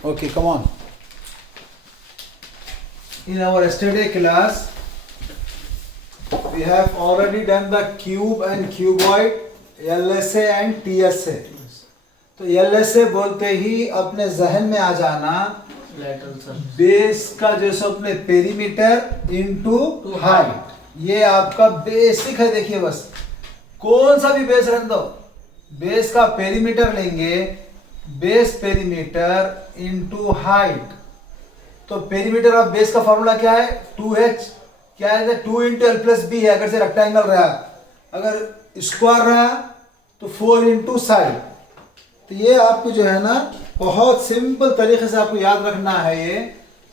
Okay, come on. In our yesterday class, we have already done the cube and cuboid, LSA and TSA. तो LSA बोलते ही अपने जहन में आ जाना base का जो सो अपने पेरीमीटर इनटू हाइट, ये आपका बेसिक है। देखिए बस कौन सा भी बेस रहने दो, बेस का पेरीमीटर लेंगे, बेस पेरीमीटर इनटू हाइट। तो पेरीमीटर ऑफ बेस का फॉर्मूला क्या है? 2h। क्या है? 2 इंटू एल प्लस बी है अगर से रेक्टेंगल रहा, अगर स्क्वायर रहा तो 4 इंटू साइड। तो ये आपको जो है ना बहुत सिंपल तरीके से आपको याद रखना है ये,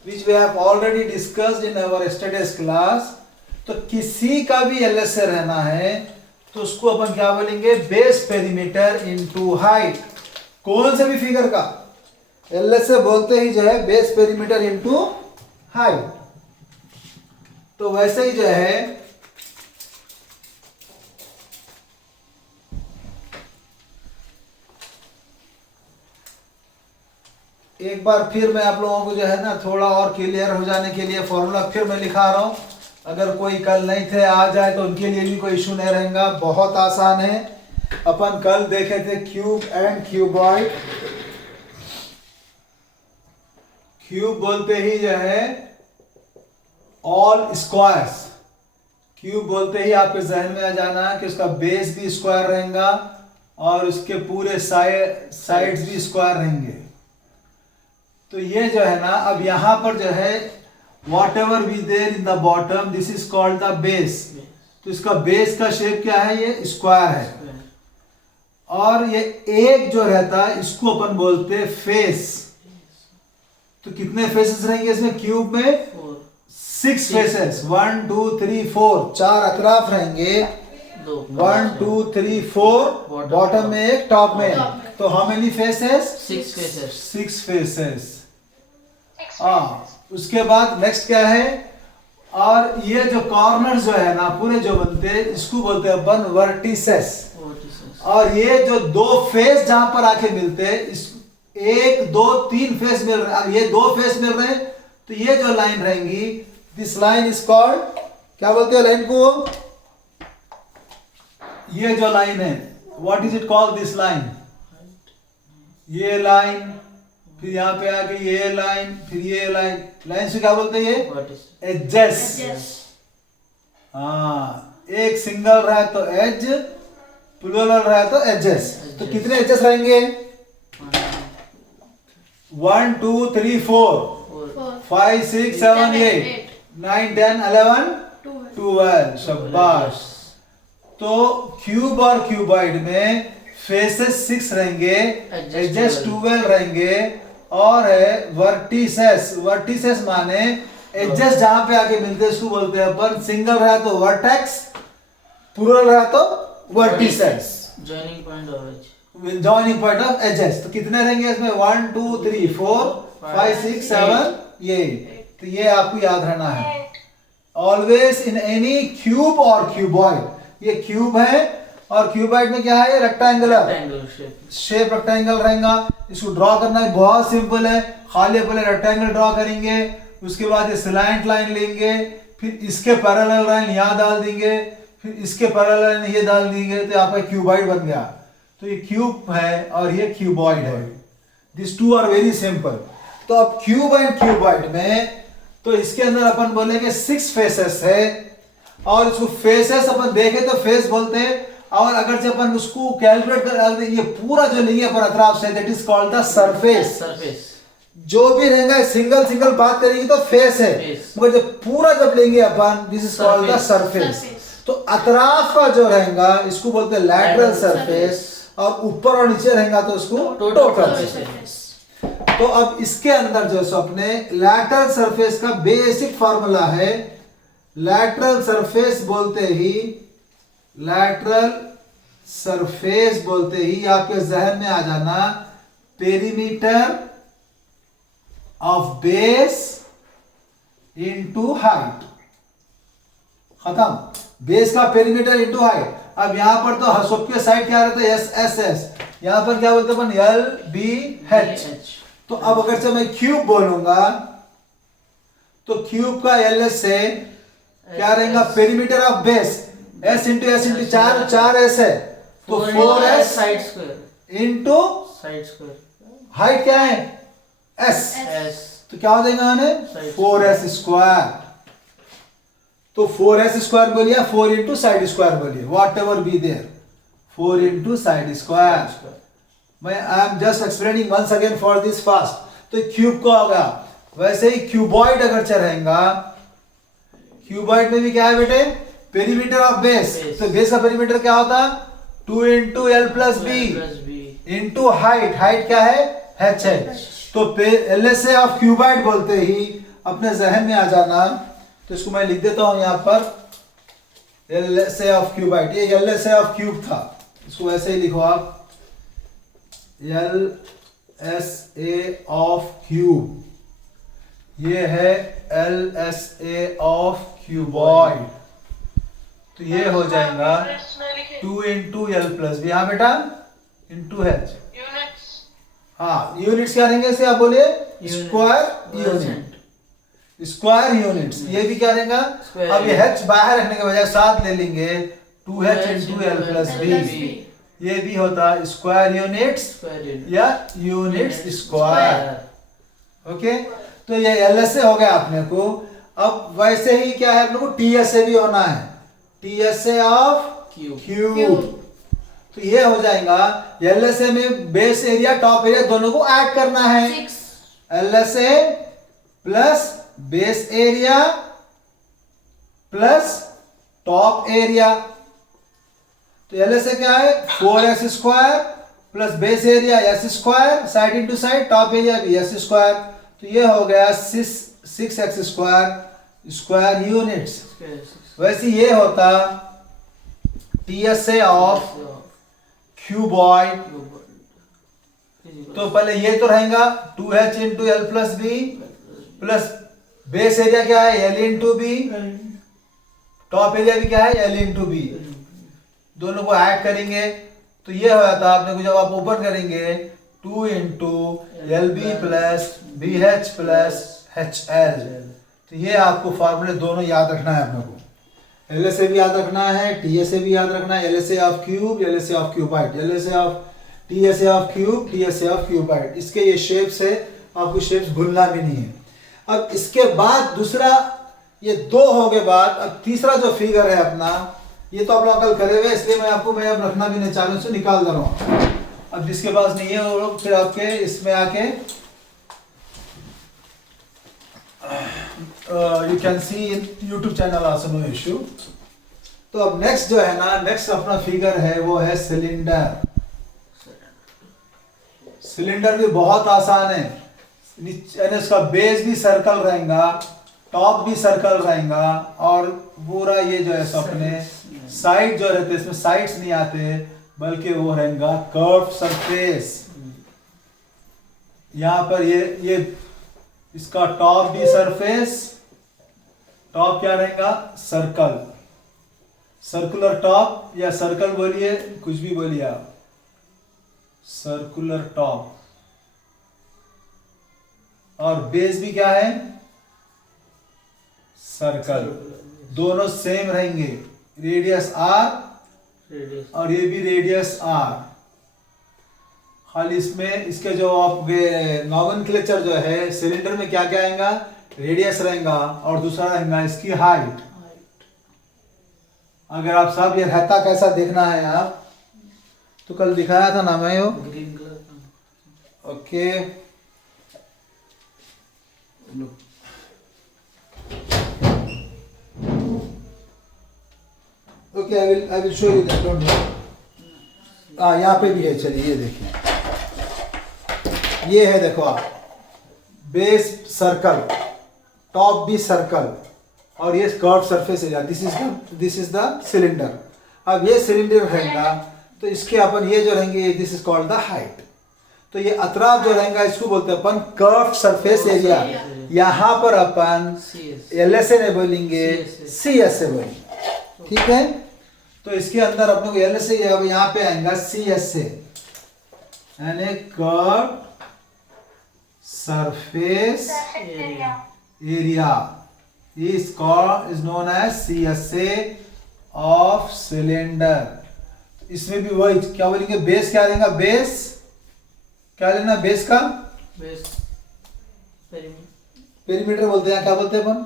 which we have already discussed in our yesterday's class. तो किसी का भी एलएसए रहना है तो उसको अपन क्या बोलेंगे? Base perimeter into height. कौन से भी फिगर का एलएसए बोलते ही जो है बेस पेरीमीटर इनटू हाइट। तो वैसे ही जो है एक बार फिर मैं आप लोगों को जो है ना थोड़ा और क्लियर हो जाने के लिए फॉर्मूला फिर मैं लिखा रहा हूं। अगर कोई कल नहीं थे आ जाए तो उनके लिए भी कोई इशू नहीं रहेगा, बहुत आसान है। अपन कल देखे थे क्यूब एंड क्यूबॉइड। क्यूब बोलते ही जो है ऑल स्क्वायर्स। क्यूब बोलते ही आपके जहन में आ जाना कि उसका बेस भी स्क्वायर रहेगा और उसके पूरे साइड्स भी स्क्वायर रहेंगे। तो ये जो है ना अब यहां पर जो है whatever be there in the bottom, this is called the base. तो इसका बेस का शेप क्या है? ये स्क्वायर है। और ये एक जो रहता है इसको अपन बोलते हैं फेस। तो कितने फेसेस रहेंगे इसमें? क्यूब में 6 फेसेस, 1 2 3 4, 4 अतराफ रहेंगे। 1 2 3 4 बॉटम में एक, टॉप में। तो हाउ मेनी फेसेस? 6 फेसेस। उसके बाद नेक्स्ट क्या है? और ये जो कॉर्नर जो है ना पूरे जो बनते हैं इसको बोलते हैं अपन वर्टिसेस। और ये जो दो फेस जहां पर आके मिलते हैं, इस 1 2 3 फेस मिल रहे हैं, अब ये 2 फेस मिल रहे हैं तो ये जो लाइन रहेंगी, दिस लाइन इज कॉल्ड, क्या बोलते हैं लाइन को? ये जो लाइन है what is it called? This line, ये लाइन, फिर यहाँ पे आके ये लाइन, फिर ये लाइन, लाइन से क्या बोलते हैं? ये एजेस। हाँ, एक सिंगल रहा तो एज, प्लूरल रहा तो एजेस। तो कितने एजेस रहेंगे? 1 2 3 4 5 6 7 8 9 10 11 12। शाबाश। तो क्यूब और क्यूबॉइड में फेसेस 6 रहेंगे, एजेस 12 रहेंगे और है वर्टिसेस। वर्टिसेस माने एजेस जहां पे आके मिलते हैं इसको बोलते हैं अपन, सिंगल रहा तो वर्टेक्स, प्लूरल रहा तो vertices, joining point of edges. तो कितने रहेंगे इसमें? 1 2 3 4 5 6 7 8। तो ये आपको याद रहना है ऑलवेज इन एनी क्यूब और क्यूबॉइड। ये क्यूब है और क्यूबॉइड में क्या है? रेक्टेंगुलर शेप, रेक्टेंगल रहेगा। इसको ड्रॉ करना है बहुत सिंपल है, खाली पहले रेक्टेंगल ड्रॉ करेंगे, उसके बाद ये स्लैंट लाइन लेंगे, फिर इसके पैरेलल लाइन यहाँ डाल देंगे, फिर इसके पैरेलल लाइन ये डाल देंगे, तो आपका क्यूबॉइड बन गया। तो ये क्यूब है और ये क्यूबॉइड है। This two are very simple. तो अब क्यूब एंड क्यूबॉइड में तो इसके अंदर अपन बोलेंगे 6 फेसेस है। और इसको फेसेस अपन देखें तो फेस बोलते हैं, और अगर से अपन उसको कैलकुलेट कर ये पूरा जो नहीं है पर अतराफ से, that is called the surface. जो भी रहेगा सिंगल सिंगल बात करेंगे तो फेस है, मगर जब पूरा जब लेंगे अपन, this is called the surface. तो अतराफ का जो रहेगा इसको बोलते हैं लैटरल सरफेस, और ऊपर और नीचे रहेगा तो उसको टोटल सरफेस। तो अब इसके अंदर जो है अपने लैटरल सरफेस का बेसिक फार्मूला है। लैटरल सरफेस बोलते ही, लैटरल सरफेस बोलते ही आपके जहन में आ जाना perimeter of base into height. खत्म। बेस का पेरीमीटर इनटू हाइट। अब यहां पर तो सबके साइड क्या रहता है? S s S. यहां पर क्या बोलते हैं अपन? L B H. तो अब अगर से मैं क्यूब बोलूंगा तो क्यूब का एलएस से क्या रहेगा, perimeter of base S into चार एस है तो 4s side square into side square height क्या है एस, एस तो क्या हो जाएगा आने 4s स्क्वायर। तो 4s स्क्वायर बोलिए 4 इंटू साइड स्क्वायर बोलिए, whatever be there 4 into side square. मैं I am just explaining once again for this fast. तो क्यूब का होगा, वैसे ही क्यूबॉइड अगर रहेगा, क्यूबॉइड में भी क्या है बेटे, पेरीमीटर ऑफ बेस। तो बेस का पेरीमीटर क्या होता, 2 into L plus B into height, height क्या है एच है। तो एलएसए ऑफ क्यूबॉइड बोलते ही अपने जहन में आ जाना, तो इसको मैं लिख देता हूं यहां पर एलएसए ऑफ क्यूबॉइड। ये एलएसए ऑफ क्यूब था, इसको ऐसे ही लिखो आप एलएसए ऑफ क्यूब, ये है एलएसए ऑफ क्यूबॉइड। तो ये हो जाएगा 2 इंटू एल प्लस बी, हाँ बेटा इंटू एच। हाँ यूनिट्स क्या रहेंगे इसे आप बोलिए स्क्वायर यूनिट, स्क्वायर यूनिट्स। ये भी क्या रहेगा, अब ये एच बाहर रखने के बजाय साथ ले लेंगे 2h into L plus B, ये भी होता स्क्वायर यूनिट्स या यूनिट्स स्क्वायर। ओके, तो ये एलएसए हो गया अपने को। अब वैसे ही क्या है अपने को टीएसए भी होना है, टीएसए ऑफ क्यूब। तो ये हो जाएगा एलएसए में बेस एरिया टॉप एरिया दोनों को ऐड करना है, LSA plus base area plus top area. तो एलएसए क्या है 4s square plus base area s square, side into side, top area भी s स्क्वायर। तो ये हो गया 6x स्क्वायर स्क्वायर यूनिट्स। वैसे ये होता टीएसए ऑफ क्यूबॉइड। तो पहले ये तो रहेगा 2h into L plus B plus base area क्या है L into B, top area भी क्या है एल इंटू बी, दोनों को ऐड करेंगे तो ये हो जाता आपने को, जब आप ओपन करेंगे 2 into L B plus B H plus H L. तो ये आपको फॉर्मूले दोनों याद रखना है अपने को, एलएसए भी याद रखना है, टीएसए भी याद रखना है, LSA of cube, LSA of cuboid, LSA of TSA of cube, TSA of cuboid. इसके ये शेप्स है, आपको शेप्स भूलना भी नहीं है। अब इसके बाद दूसरा, ये दो हो गए बाद, अब तीसरा जो फिगर है अपना, ये तो आप लोग कल करे हुए, इसलिए मैं आपको मैं अब रखना भी नहीं चाह रहा हूं, निकाल दे रहा हूं। अब जिसके पास नहीं है वो लोग फिर आपके इसमें आके you can see in YouTube channel also, no issue. तो अब नेक्स्ट जो है ना, नेक्स्ट अपना फिगर है वो है सिलेंडर। सिलेंडर भी बहुत आसान है, नीचे इसका बेस भी सर्कल रहेगा, टॉप भी सर्कल रहेगा, और पूरा ये जो है अपने साइड जो रहते हैं इसमें साइड्स नहीं आते बल्कि वो रहेगा कर्व सरफेस। यहां पर ये इसका टॉप भी सरफेस, टॉप क्या रहेगा सर्कल, सर्कुलर टॉप या सर्कल बोलिए, कुछ भी बोलिए आप, सर्कुलर टॉप। और बेस भी क्या है सर्कल, दोनों सेम रहेंगे, रेडियस आर और ये भी रेडियस आर। खाली इसमें इसके जो आपके नॉमेनक्लेचर जो है सिलेंडर में क्या क्या आएगा, रेडियस रहेगा और दूसरा रहेगा इसकी हाइट। अगर आप सब ये रहता कैसा देखना है आप, तो कल दिखाया था ना मैं, green colour. Okay okay, I will show you that, don't worry. यहाँ पे भी है, चलिए ये देखिए, ये है देखो आप, बेस सर्कल, टॉप भी सर्कल, और ये curve surface area, this is the cylinder. अब ये सिलेंडर रहेगा तो इसके अपन ये जो रहेंगे this is called the height. तो ये अतराफ जो रहेगा इसको बोलते हैं अपन कर्व सरफेस एरिया। यहाँ पर अपन एलएसए नहीं बोलेंगे, सीएसए बोलेंगे, ठीक है। तो इसके अंदर अपने को एलएसए यहाँ पे आएगा सीएसए, यानी curve surface area. area is known as CSA of cylinder. इसमें भी वही क्या बोलेंगे, बेस क्या लेंगे, बेस क्या लेना, बेस का Base. पेरीमीटर बोलते हैं, क्या बोलते हैं अपन,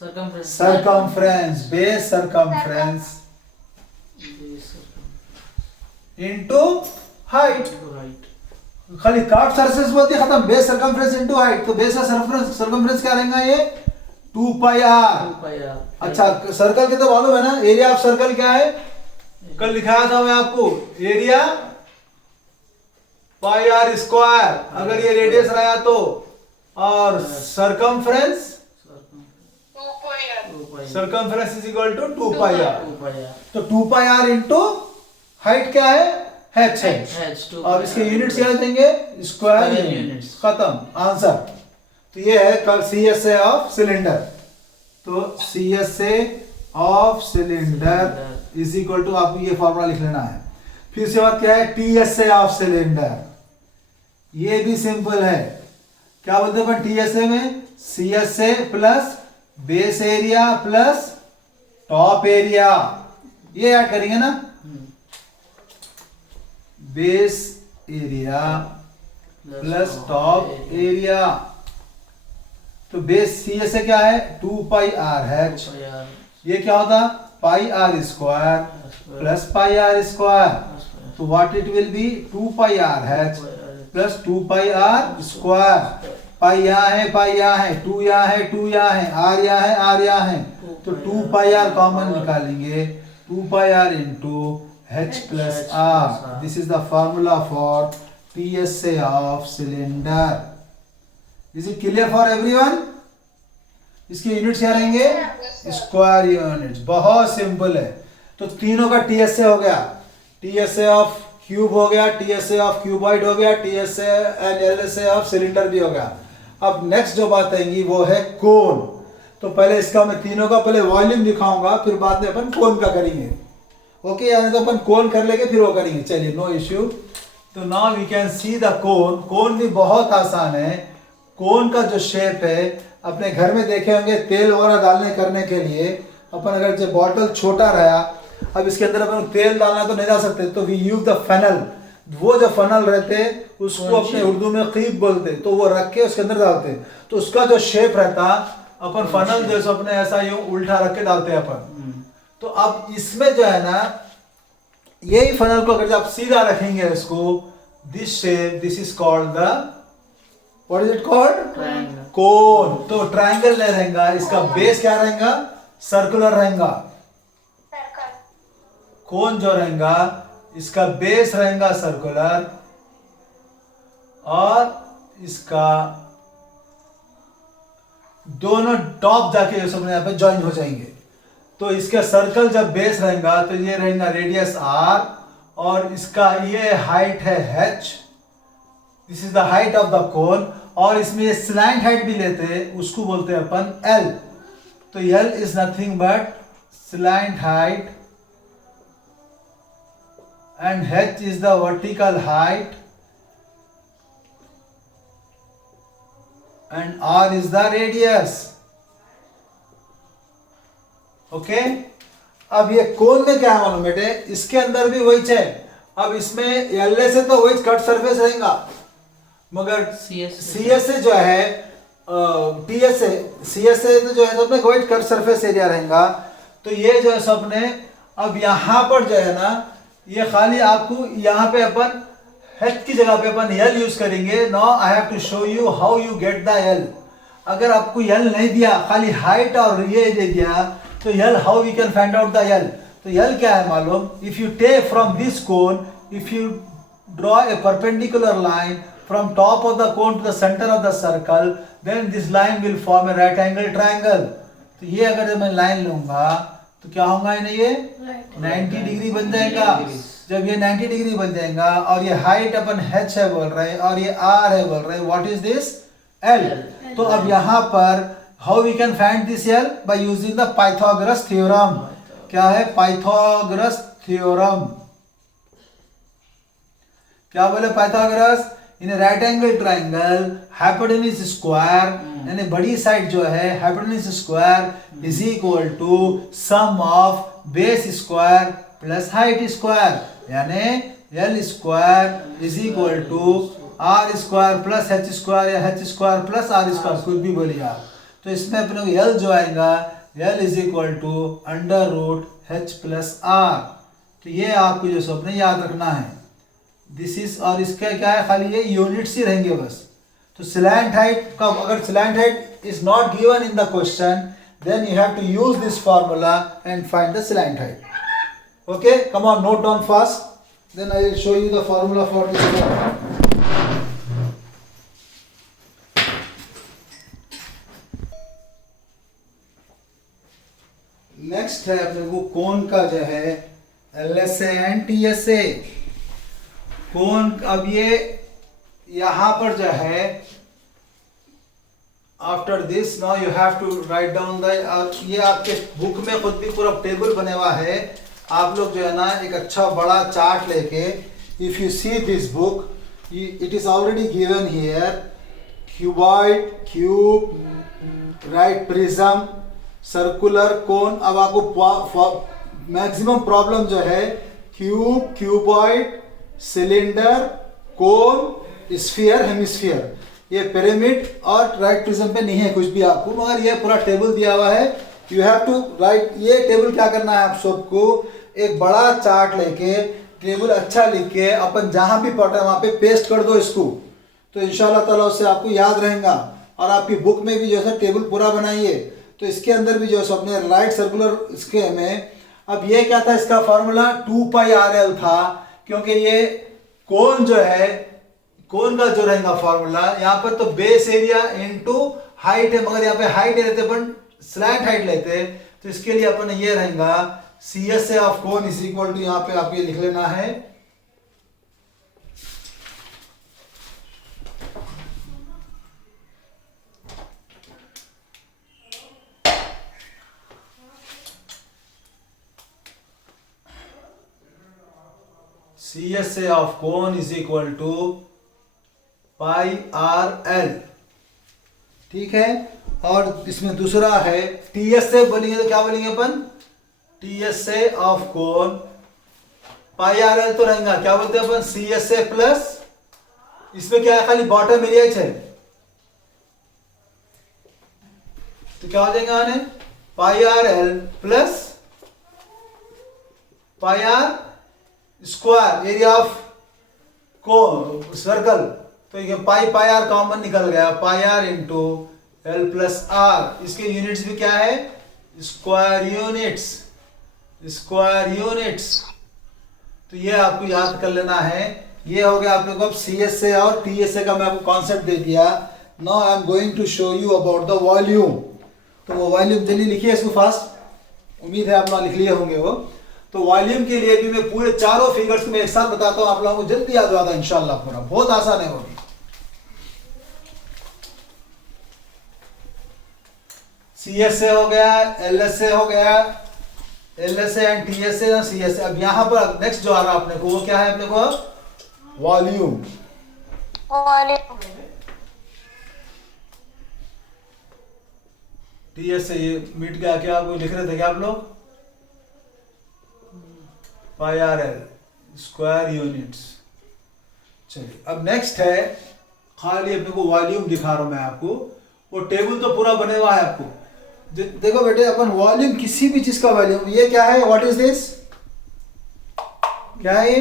Circumference. Circumference, base circumference Base into height. right. खाली कर्व सरफेस बोलते हैं, खत्म, बेस सरकमफ्रेंस इनटू हाइट। तो बेस का सरकमफ्रेंस क्या रहेगा, ये 2 पाई आर। 2 pi r. अच्छा, सर्कल के तो मालूम है ना, एरिया ऑफ सर्कल क्या है, कल लिखाया था मैं आपको, एरिया पाई आर स्क्वायर अगर ये रेडियस रहा तो, और circumference 2 pi r. Circumference is equal to 2 pi R. 2 pi r. तो 2 पाई आर इंटू हाइट क्या है, h है। H 2 और इसके यूनिट्स क्या देंगे, स्क्वायर Square यूनिट, units. खत्म आंसर। तो ये है कल CSA ऑफ सिलेंडर। तो CSA of cylinder is equal to, आपको ये फॉर्मूला लिख लेना है। फिर से बात क्या है, TSA ऑफ सिलेंडर, ये भी सिंपल है। क्या बोलते हैं अपन TSA में, CSA plus base area plus top area, ये ऐड करेंगे ना, base area plus top area. तो बेस CSA क्या है, 2 pi r h, 2 pi r. ये क्या होता, pi r square plus pi r square. तो what it will be, 2 pi r h plus 2 pi r square. Pi यहाँ है, पाई यहाँ है, 2 यहाँ है, 2 यहाँ है, आर यहाँ है, आर यहाँ है। तो 2 पाई आर कॉमन निकालेंगे, 2 pi r into H plus R. This is the formula for PSA of cylinder. Is it clear for everyone? इसके यूनिट्स क्या रहेंगे, स्क्वायर यूनिट्स, बहुत सिंपल है। तो तीनों का TSA हो गया, TSA ऑफ क्यूब हो गया, TSA ऑफ क्यूबॉइड हो गया, TSA and LSA of cylinder भी हो गया। अब नेक्स्ट जो बात आएंगी वो है कोन। तो पहले इसका मैं तीनों का पहले वॉल्यूम दिखाऊंगा, फिर बाद में अपन कोन का करेंगे। ओके, यानी तो अपन कोन कर लेंगे फिर वो करेंगे, चलिए नो इश्यू। तो now we can see the cone. Cone भी बहुत आसान है। कोन का जो शेप है, अपने घर में देखे होंगे तेल वगैरह डालने करने के लिए, अपन अगर जो बॉटल छोटा रहा, अब इसके अंदर अपन तेल डालना तो नहीं डाल सकते, तो वी यूज द फनल। वो जो फनल रहते उसको अपने उर्दू में कीब बोलते, तो वो रख के उसके अंदर डालते। तो उसका जो शेप रहता, अपन फनल जैसे अपने ऐसा यूं उल्टा रख के डालते हैं अपन। तो अब इसमें जो है ना, यही फनल को अगर आप सीधा रखेंगे इसको, this shape, this is called the, what is it called, Triangle. कोन। तो ट्रायंगल नहीं रहेगा, इसका बेस क्या रहेगा, सर्कुलर रहेगा। कोन जो रहेगा इसका बेस रहेगा सर्कुलर, और इसका दोनों टॉप जाके ये सब यहाँ पे ज्वाइन हो जाएंगे। तो इसका सर्कल जब बेस रहेगा तो ये रहेगा रेडियस r, और इसका ये हाइट है h, this is the height of the कोन। और इसमें ये स्लैंट हाइट भी लेते हैं, उसको बोलते हैं अपन L। तो L is nothing but slant height, and h is the vertical height, and r is the radius. Okay, अब ये कोन में क्या है मालूम बेटे, इसके अंदर भी वही है। अब इसमें एल से तो वही कट सरफेस रहेगा, मगर CSA जो है, TSA, CSA तो जो है सब में वही कट सरफेस एरिया रहेगा। तो ये जो है सब ने, अब यहाँ पर जो है ना, ये खाली आपको यहाँ पे अपन h की जगह पे अपन L यूज करेंगे। Now I have to show you how you get the L। अगर आपको L नहीं दिया, खाली हाइट और ये दे दिया, तो L how we can find out the L। तो L क्या है मालूम, if you take from this cone, if you draw a perpendicular line from top of the cone to the centre of the circle, then this line will form a right angle triangle. तो ये अगर मैं line लूंगा तो क्या होगा, ये 90 degree बन जाएगा। जब ये 90 डिग्री बन जाएगा, और ये हाइट अपन h है बोल रहे हैं, और ये r है बोल रहे हैं, व्हाट इज दिस, L। तो अब यहाँ पर how we can find this L, by using the Pythagoras theorem. क्या है, पाइथागोरस थ्योरम। क्या बोले Pythagoras, in right angle triangle hypotenuse square यानी बड़ी साइड जो है hypotenuse square is equal to sum of base square plus height square यानी l square is equal to r square plus h square या h square plus are square, कुछ भी बोलिए आप। तो इसमें अपने को एल जो आएगा L is equal to under root H plus R. तो ये आपको जो सो अपने याद रखना है। दिस इज, और इसका क्या है, खाली ये यूनिट्स ही रहेंगे बस। तो स्लैंट हाइट का, अगर slant height is not given in the question then you have to use this formula and find the slant height. Okay, come on, note down fast, then I will show you the formula for this. Next है अपने को कोन का जो है LSA and TSA। कोन, अब ये यहां पर जो है after this now you have to write down the, ये आपके बुक में खुद भी पूरा टेबल बने हुआ है। आप लोग जो है ना एक अच्छा बड़ा चार्ट लेके, if you see this book it is already given here cuboid, cube, right prism, circular, cone. अब आपको मैक्सिमम प्रॉब्लम जो है cube, cuboid, cylinder, cone, sphere, hemisphere, ये पिरामिड और राइट प्रिज्म पे नहीं है कुछ भी आपको, मगर ये पूरा टेबल दिया हुआ है। यू हैव टू राइट, ये टेबल क्या करना है आप सबको, एक बड़ा चार्ट लेके टेबल अच्छा लिख के अपन जहां भी पढ़ रहे हैं वहां पे पेस्ट कर दो इसको, तो इंशाल्लाह ताला उससे आपको याद रहेगा। और आपकी बुक में भी जो है टेबल पूरा बनाइए, तो इसके अंदर भी जो है अपने राइट सर्कुलर इसके में, अब ये क्या था, इसका फॉर्मूला 2πRL था, क्योंकि ये कोन जो है, कोन का जो रहेगा फॉर्मूला यहाँ पर तो बेस एरिया इनटू हाइट है, मगर यहाँ पे हाइट लेते अपन स्लैंट हाइट लेते, तो इसके लिए अपन ये रहेगा CSA of cone is equal to, यहाँ पे आपको ये लिख लेना है CSA of cone is equal to πRL, ठीक है। और इसमें दूसरा है TSA, बोलेंगे तो क्या बोलेंगे अपन, TSA of cone πRL तो रहेगा, क्या बोलते हैं अपन, CSA प्लस, इसमें क्या है, खाली बॉटम एरिया है, तो क्या हो जाएगा आने πRL plus πR square area of को सर्कल, तो ये πR कॉमन निकल गया, πR into L plus R. इसके यूनिट्स भी क्या है, स्क्वायर यूनिट्स, स्क्वायर यूनिट्स। तो ये आपको याद कर लेना है। ये हो गया आप लोगों को CSA और TSA का मैं आपको कॉन्सेप्ट दे दिया। Now I am going to show you about the volume. तो वो वॉल्यूम जल्दी लिखिए इसको फास्ट, उम्मीद है आप लोग लिख लिए होंगे वो। तो वॉल्यूम के लिए भी मैं पूरे चारों फिगर्स को मैं एक साथ बताता हूं, आप लोगों को जल्दी याद होगा इंशाल्लाह, पूरा बहुत आसान है वो भी। CSA हो गया, LSA हो गया, LSA एंड TSA और CSA। अब यहां पर नेक्स्ट जो आ रहा है अपने को, वो क्या है अपने को, वॉल्यूम। TSA ये मिट गया क्या, आपको लिख रहे थे क्या आप लोग, πRL स्क्वायर यूनिट्स। चलिए अब नेक्स्ट है, खाली अपने को वॉल्यूम दिखा रहा हूं मैं आपको। वो टेबल तो पूरा बने हुआ है आपको, देखो बेटे, अपन वॉल्यूम किसी भी चीज का वॉल्यूम, ये क्या है, व्हाट इज दिस, क्या है ये,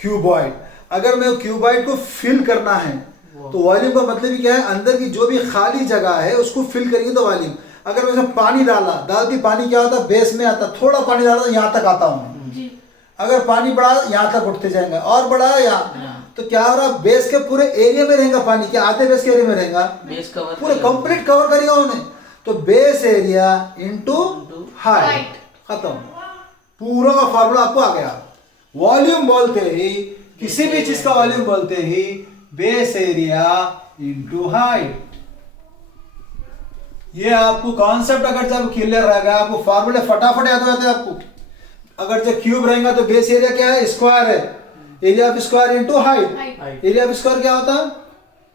क्यूबॉइड। अगर मैं क्यूबॉइड को फिल करना है तो वॉल्यूम का मतलब ही क्या है, अंदर की जो भी खाली जगह है उसको फिल करेंगे तो वॉल्यूम। अगर मैं इसमें पानी डालती पानी क्या होता, बेस में आता, थोड़ा पानी डाला तो यहाँ तक आता हूँ। अगर पानी बढ़ा यहाँ तक उठते जाएंगे, और बढ़ा यहाँ, तो क्या हो रहा, बेस के पूरे एरिया में रहेगा पानी, क्या आधे बेस के एरिया में रहेगा, बेस कवर पूरे कंप्लीट कवर करेगा उन्हें। तो बेस एरिया इनटू हाइट, खत्म, पूरा का फॉर्मूला आपको आ गया। वॉल्यूम बोलते ही, किसी भी चीज का वॉल्यूम बोलते ही बेस एरिया इनटू हाइट। ये आपको कॉन्सेप्ट अगर जब क्लियर रहेगा, आपको फॉर्मूले फटाफट याद हो जाते हैं आपको। अगर जो क्यूब रहेगा तो बेस एरिया क्या है, स्क्वायर है, area of square into height. Height. Area of square क्या होता?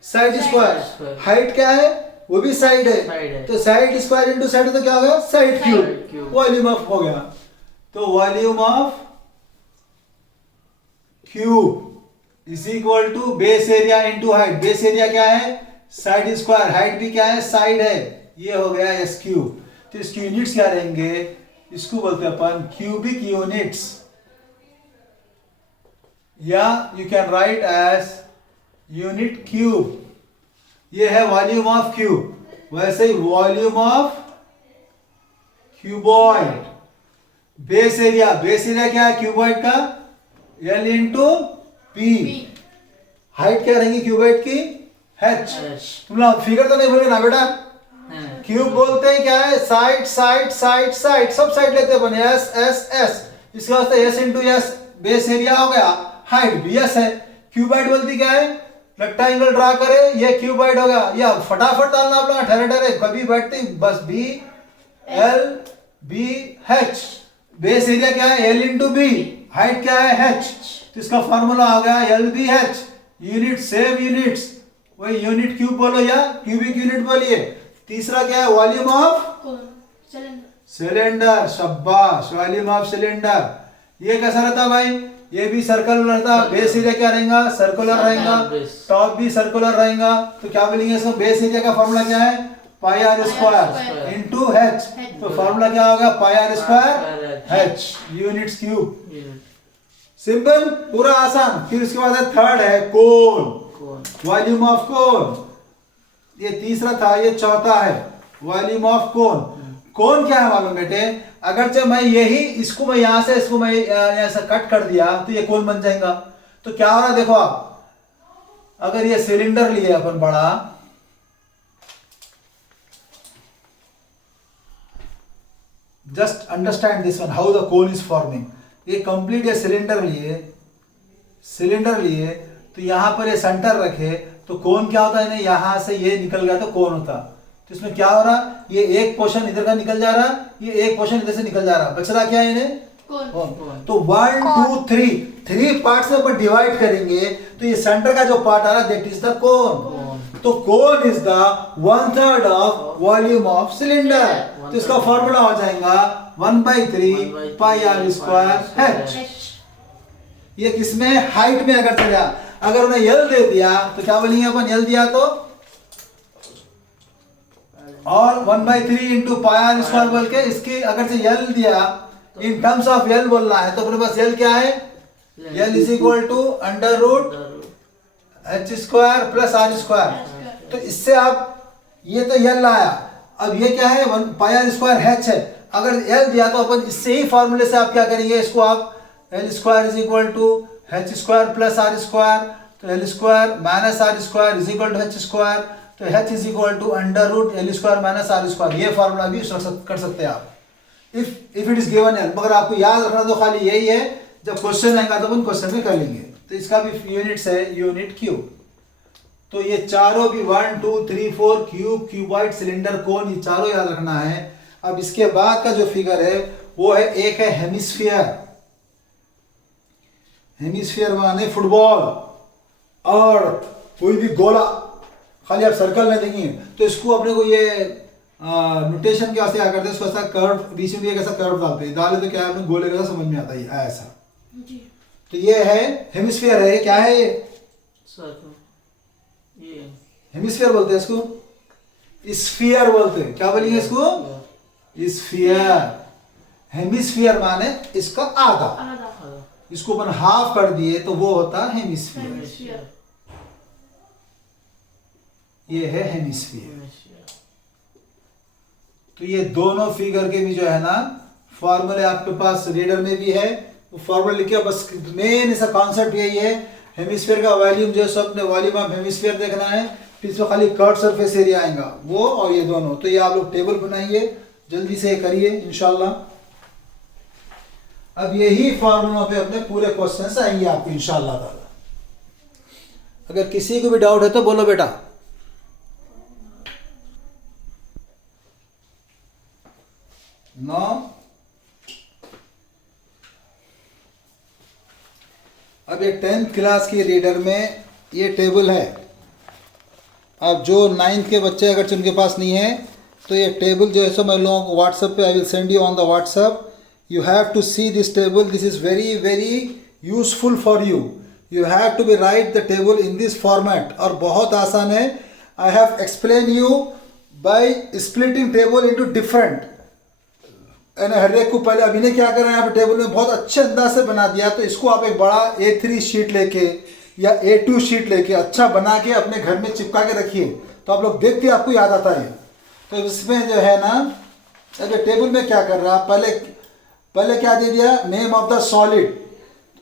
Side Side square. square. Height क्या है? वो भी साइड Side है। है। तो साइड स्क्वायर इनटू साइड तो क्या हो गया? Side Side cube. cube. Volume of हो गया। तो volume of cube is equal to base area into height. Base area क्या है? Side square. हाइट भी क्या है? साइड है। ये हो गया एस क्यूब। तो इसकी यूनिट्स क्या रहेंगे? इसको बोलते हैं अपन क्यूबिक यूनिट्स, या you can write as unit cube. ये है वॉल्यूम ऑफ क्यूब। वैसे ही volume of cuboid. Base area, base area क्या है क्यूबॉइड का? L into P. हाइट क्या रहेंगी क्यूबॉइड की? एच। तुम लोग फिगर तो नहीं भूले ना बेटा? क्यूब बोलते हैं क्या है? साइड साइड साइड साइड, सब साइड लेते हैं अपन। S s s. इसके वास्ते s into s base area हो गया। हाइट भी एस है। क्यूबॉइड बोलती क्या है? रेक्टेंगल ड्रा करे, ये क्यूबॉइड हो गया। या फटाफट डालना आप लोग, ठहरे ठहरे कभी बैठते बस। B L B H. Base area क्या है? L into B. हाइट क्या है? एच। तो इसका फॉर्मूला आ गया L B H. Unit same units, वही यूनिट क्यूब बोलो या क्यूबिक यूनिट बोलिए। तीसरा क्या है? Volume of cylinder. शाबाश, वॉल्यूम ऑफ सिलेंडर। ये कैसा रहता भाई? ये भी सर्कल रहता। बेस एरिया क्या रहेगा? सर्कुलर रहेगा। टॉप भी सर्कुलर रहेगा। तो क्या बोलेंगे इसको? बेस एरिया का फॉर्मूला क्या है? Pi r square into h. तो फॉर्मूला क्या होगा? Pi r square h. Units cube. Simple, पूरा आसान। फिर उसके बाद थर्ड है कोन। Volume of cone. ये तीसरा था, ये चौथा है वॉल्यूम ऑफ कोन। कोन क्या है मालूम बेटे? अगर जब मैं यही इसको मैं यहां से इसको मैं ऐसा कट कर दिया तो ये कोन बन जाएगा। तो क्या हो रहा है देखो आप, अगर ये सिलेंडर लिए अपन बड़ा, just understand this one how the cone is forming. ये कंप्लीट ये सिलेंडर लिए तो यहां पर ये सेंटर रखे तो कोन क्या होता है ना? यहां से ये निकल गया तो कोन होता। तो इसमें क्या हो रहा? ये एक पोर्शन इधर का निकल जा रहा, ये एक पोर्शन इधर से निकल जा रहा। बच रहा क्या है इन्हें? कोन। तो 1 2 3 पार्ट्स में अपन डिवाइड करेंगे तो ये सेंटर का जो पार्ट आ रहा दैट इज द कोन। तो cone is the 1/3 of volume of cylinder. तो इसका फॉर्मूला हो जाएगा 1/3 पाई आर स्क्वायर एच। ये किसमें? हाइट में अगर चला। अगर उन्हें यल दे दिया तो क्या बोलेंगे अपन? यल दिया तो और 1/3 इंटू पाई आर स्क्वायर बोल के इसकी अगर से यल दिया इन टर्म्स ऑफ यल बोलना है तो अपने पास यल क्या है? L is equal to under root H square plus are square. तो इससे आप ये तो यल लाया, अब ये क्या है? 1 पाई आर स्क्वायर एच है। अगर यल दिया तो अपन इससे ही फॉर्मूले से आप क्या करेंगे? इसको आप l square is equal to h square plus are square. तो l square minus r square is equal to h square. तो h is equal to under root l square minus r square. ये formula भी कर सकते हैं आप if it is given l. मगर आपको याद रखना तो खाली यही है, जब क्वेश्चन आएगा तो अपन क्वेश्चन में कर लेंगे। तो इसका भी यूनिट्स है यूनिट क्यूब। तो ये चारों भी 1 2 3 4 क्यूब, क्यूबॉइड, सिलेंडर, कोन, ये चारों याद रखना है। अब इसके बाद का जो फिगर है वो है, एक है हेमिस्फीयर। हेमिस्फीयर माने फुटबॉल और कोई भी गोला, खाली आप सर्कल में देंगे तो इसको अपने को ये नोटेशन क्या से क्या करते हैं? इसको ऐसा कर्व बीच में एक ऐसा कर्व डालते हैं, डाले तो क्या है? अपने गोले का समझ में आता है ऐसा। तो ये है हेमिस्फीयर है। क्या है ये? हेमिस्फीयर बोलते हैं इसको। स्फीयर बोलते हैं। क्या बोलेंगे इसको? स्फीयर। हेमिस्फीयर माने इसका आधा। इसको अपन हाफ कर दिए तो वो होता है हेमिस्फीयर। ये है हेमिस्फीयर। तो ये दोनों फिगर के भी जो है ना फॉर्मूले आपके पास रीडर में भी है, वो फॉर्मूला लिखे। बस मेन इसका कॉन्सेप्ट यही है, हेमिस्फीयर का वॉल्यूम जो है सो अपने वॉल्यूम ऑफ हेमिस्फीयर देखना है। फिर इसमें खाली कर्व सरफेस एरिया आएगा वो, और ये दोनों। तो ये आप लोग टेबल बनाइए, जल्दी से करिए इंशाल्लाह। अब यही फॉर्मूलों पे अपने पूरे क्वेश्चंस आएंगे आपको इंशाल्लाह ताला। अगर किसी को भी डाउट है तो बोलो बेटा। नो अब ये 10th क्लास की रीडर में ये टेबल है। अब जो 9th के बच्चे अगर जिनके पास नहीं है तो ये टेबल जो है सो मैं लोगों को व्हाट्सएप पे I will send you on the WhatsApp. You have to see this table, this is very very useful for you. You have to be write the table in this format, और बहुत आसान है। I have explain you by splitting table into different, यानी हर एक को पहले अभी ने क्या करा है यहाँ पे टेबल में बहुत अच्छे अंदाज से बना दिया। तो इसको आप एक बड़ा A3 शीट लेके या A2 शीट लेके अच्छा बना के अपने घर में चिपका के रखिए, तो आप लोग देख के आपको याद आता है। तो इसमें जो है ना, अगर टेबल में क्या कर रहा, पहले क्या दे दिया, नेम ऑफ द सॉलिड।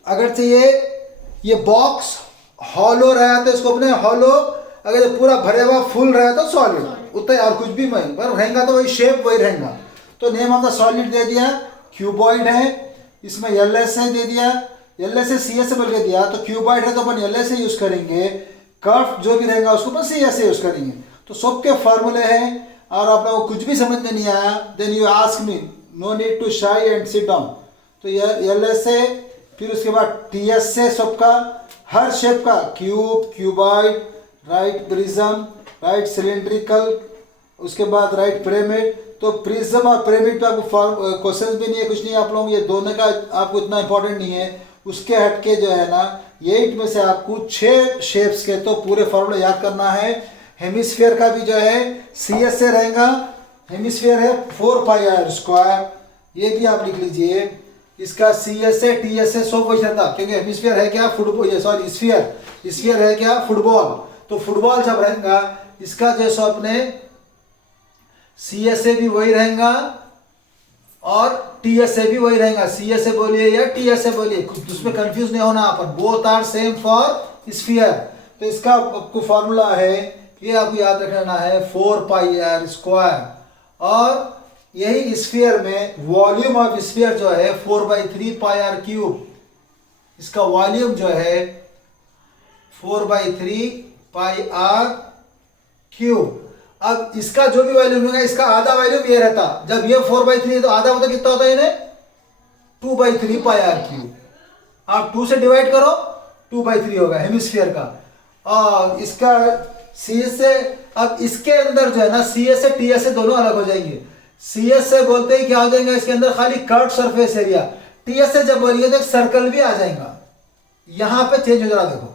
अगर चाहिए ये बॉक्स हॉलो रहा तो इसको अपने हॉलो, अगर ये पूरा भरे हुआ फुल रहा तो सॉलिड उतना, और कुछ भी नहीं पर रहेगा तो वही शेप वही रहेगा। तो नेम ऑफ द सॉलिड दे दिया, क्यूबॉइड है, इसमें एलएस है दे दिया, एलएस से सी एस से बोल के दिया, तो क्यूबॉइड है तो अपन एलएस से यूज करेंगे, कर्व जो भी रहेगा उसको अपन सी एस से यूज करेंगे। तो सबके फार्मूले हैं, और आप लोगों को कुछ भी समझ में नहीं आया then you ask me, no need to shy and sit down. तो एलएस से, फिर उसके बाद टीएस से सबका हर शेप का, cube, cuboid, right prism, right cylindrical, उसके बाद राइट पिरामिड। तो प्रिज्म और पिरामिड पे आपको क्वेश्चन भी नहीं है, कुछ नहीं, आप लोग ये दोनों का आपको इतना इंपॉर्टेंट नहीं है। उसके हटके जो है ना 8 में से आपको 6 शेप्स के तो पूरे फॉर्मूला याद करना है। हेमिस्फीयर का भी जो है सी एस से रहेगा, हेमिस्फीयर है 4πr², ये भी आप लिख लीजिए। इसका सी एस से टी एस से सब वही रहता, क्योंकि हेमिस्फीयर है क्या फुटबॉल, सॉरी स्फीयर है क्या फुटबॉल, तो फुटबॉल जब रहेगा इसका जो सो अपने सी एस से भी वही रहेगा और टी एस से भी वही रहेगा। सी एस से बोलिए या टी एस से बोलिए, उसमें कंफ्यूज नहीं होना अपन, both are same for sphere. तो इसका आपको फॉर्मूला है, ये आपको याद रखना है 4πr², और यही स्फीयर में वॉल्यूम ऑफ स्फीयर जो है 4/3πr³, इसका वॉल्यूम जो है 4/3πr³। अब इसका जो भी वॉल्यूम होगा इसका आधा वॉल्यूम ये रहता, जब ये 4/3 तो आधा होता कितना होता है इन्हें 2/3πr³। आप 2 से डिवाइड करो 2/3 होगा हेमिस्फीयर का। और इसका सी एस से, अब इसके अंदर जो है ना सी एस से टी एस से दोनों अलग हो जाएंगे। सी एस से बोलते ही क्या हो जाएगा, इसके अंदर खाली curve surface area. T S से जब बोलिए तो एक सर्कल भी आ जाएगा, यहाँ पे चेंज हो जा रहा, देखो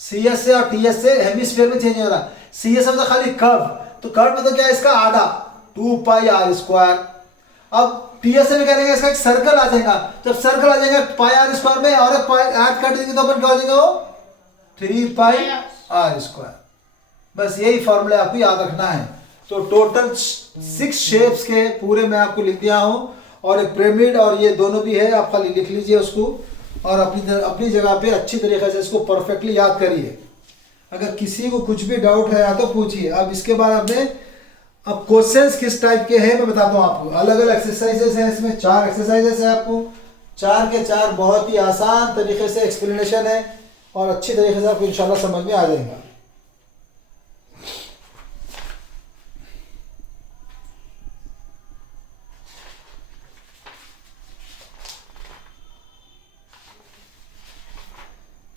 सी एस से और टी एस से हेमिस्फीयर में चेंज हो रहा। सी एस में तो खाली कर्व, तो कर्व में तो क्या है इसका आधा 2πr²। अब टी एस में करेंगे इसका एक सर्कल आ जाएगा, जब सर्कल आ जाएगा πr² में और ऐड कर देंगे तो अपन क्या हो जाएगा वो 3πr²। बस यही फॉर्मूला आपको याद रखना है। तो टोटल 6 शेप्स के पूरे मैं आपको लिख दिया हूँ, और एक पिरामिड और ये दोनों भी है, आप खाली लिख लीजिए उसको और अपनी जगह पे अच्छी तरीके से इसको परफेक्टली याद करिए। अगर किसी को कुछ भी डाउट है या तो पूछिए। अब इसके बाद अब क्वेश्चंस किस टाइप के हैं मैं बताता हूँ आपको। अलग अलग एक्सरसाइजेस हैं, इसमें 4 एक्सरसाइजेस हैं, आपको 4 के 4 बहुत ही आसान तरीके से एक्सप्लेनेशन है और अच्छी तरीके से आपको इंशाल्लाह समझ में आ जाएगा।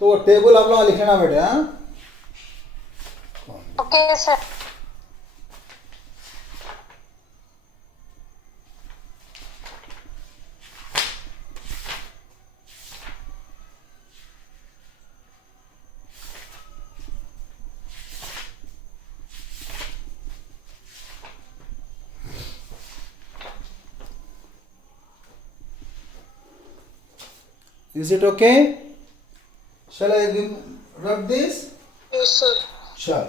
तो वो टेबल आप लोग लिखना बेटे। हाँ okay sir. Is it okay? Shall I rub this? Yes sir. चल,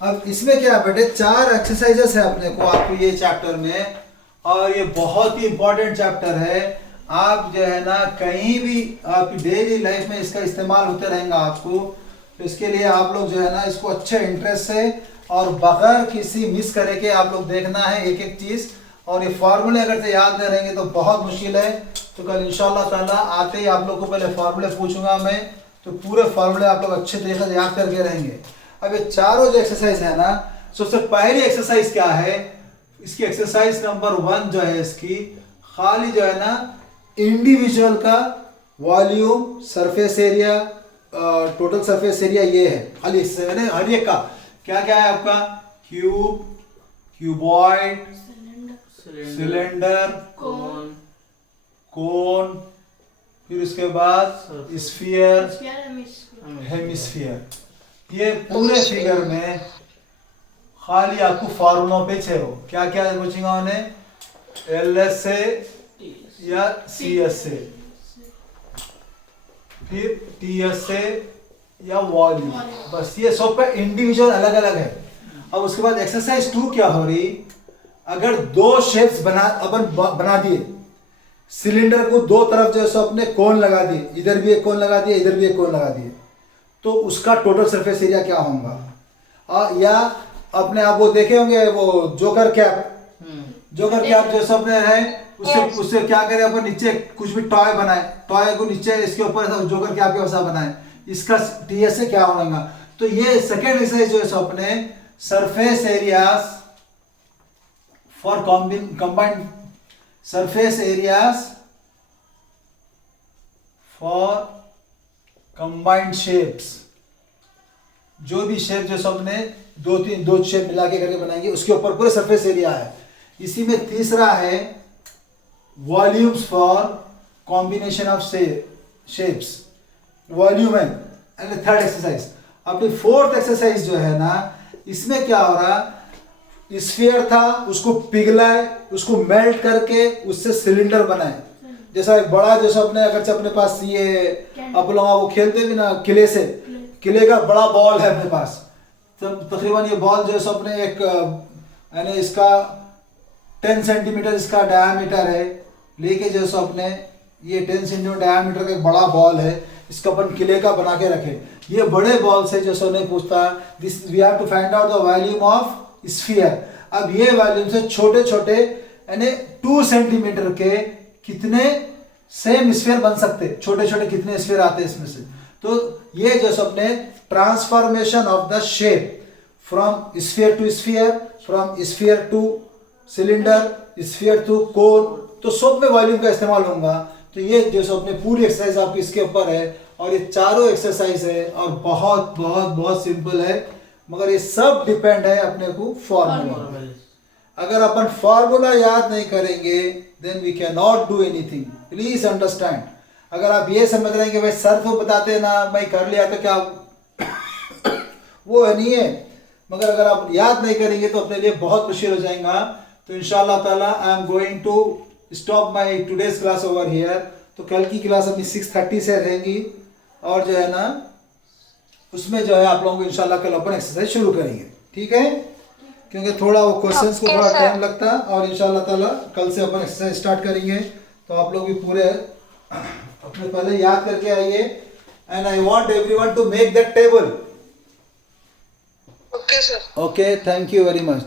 अब इसमें क्या बेटे 4 एक्सरसाइजेस है अपने को आपको ये चैप्टर में, और ये बहुत ही इंपॉर्टेंट चैप्टर है। आप जो है ना कहीं भी आपकी डेली लाइफ में इसका इस्तेमाल होते रहेगा आपको। तो इसके लिए आप लोग जो है ना इसको अच्छे इंटरेस्ट से और बगैर किसी मिस करे के आप लोग देखना है एक एक चीज़। और ये फार्मूले अगर से याद नहीं रहेंगे तो बहुत मुश्किल है। तो कल इंशाल्लाह ताला आते ही आप लोग को पहले फार्मूले पूछूंगा मैं, तो पूरे फार्मूले आप लोग अच्छे तरीके से याद करके रहेंगे। अब ये चारों जो एक्सरसाइज है ना, सबसे पहली एक्सरसाइज क्या है, इसकी एक्सरसाइज नंबर 1 जो है इसकी खाली जो है ना इंडिविजुअल का volume, surface area, total surface area ये है। खाली इससे मैंने हर एक का क्या क्या है आपका, क्यूब, क्यूबॉइड, सिलेंडर, कौन, कोन, फिर उसके बाद स्फीयर, हेमिस्फीयर। ये पूरे फिगर में खाली आपको फार्मूलों पे छेड़ो। क्या क्या पूछेगा उन्हें, LS से या CS से, फिर TS से या वॉल्यूम, बस ये सब पे इंडिविजुअल अलग अलग है। अब उसके बाद एक्सरसाइज 2 क्या हो रही, अगर दो शेप्स बना दिए, सिलेंडर को दो तरफ जो सो अपने कोन लगा दिए, इधर भी एक कोन लगा दिए, इधर भी एक कोन लगा दिए, तो उसका टोटल सरफेस एरिया क्या होगा। या अपने आप वो देखे होंगे वो जोकर कैप, जोकर कैप जो सब में है, उससे क्या करें अपन, नीचे कुछ भी टॉय बनाए, टॉय को नीचे इसके ऊपर जोकर कैप के वैसा बनाए, इसका TS से क्या होगा। तो ये सेकेंड एक्सरसाइज जो है सो अपने surface areas for combined, surface areas for combined shapes, जो भी शेप जो सबने दो शेप मिला के करके बनाएंगे उसके ऊपर पूरे सरफेस एरिया है। इसी में तीसरा है volumes for combination of shapes, volume है। एंड थर्ड एक्सरसाइज, अपनी फोर्थ एक्सरसाइज जो है ना, इसमें क्या हो रहा, स्फीयर था उसको पिघलाए, उसको मेल्ट करके उससे सिलेंडर बनाए। जैसा एक बड़ा जैसा अपने अगर अपने पास ये आप लोग वो खेलते भी ना किले से, किले का बड़ा बॉल है अपने पास, तो तकरीबन ये बॉल जो है अपने एक यानी इसका 10 सेंटीमीटर इसका डायमीटर है, लेके जो है अपने ये 10 सेंटीमीटर डायमीटर का एक बड़ा बॉल है, इसका अपन किले का बना के रखे। ये बड़े बॉल से जो नहीं पूछता, this we have to find out the volume of sphere. अब ये वॉल्यूम से छोटे छोटे यानी 2 सेंटीमीटर के कितने सेम स्फीयर बन सकते, छोटे छोटे कितने स्फीयर आते हैं इसमें से। तो ये जो सबने transformation of the shape from sphere to sphere, from sphere to cylinder, sphere to cone, तो सब में वॉल्यूम का इस्तेमाल होगा। तो ये जो सबने पूरी एक्सरसाइज आपकी इसके ऊपर है, और ये चारों एक्सरसाइज है और बहुत बहुत बहुत सिंपल है, मगर ये सब डिपेंड है अपने को फॉर्मूला। अगर अपन फॉर्मूला याद नहीं करेंगे then we can not do anything, please understand. अगर आप ये समझ रहे हैं कि भाई सर तो बताते ना मैं कर लिया तो क्या वो है नहीं है, मगर अगर आप याद नहीं करेंगे तो अपने लिए बहुत मुश्किल हो जाएगा। तो इंशाल्लाह ताला I am going to stop my today's class over here. तो कल की क्लास अपनी 6:30 से रहेगी, और जो है ना उसमें जो है आप लोगों को इंशाल्लाह कल अपन एक्सरसाइज शुरू करेंगे, ठीक है, क्योंकि थोड़ा वो क्वेश्चंस को थोड़ा टाइम लगता है, और इंशाल्लाह ताला कल से अपन एक्सरसाइज स्टार्ट करेंगे। तो आप लोग भी पूरे अपने पहले याद करके आइए, and I want everyone to make that table. Okay, sir. Okay, thank you very much.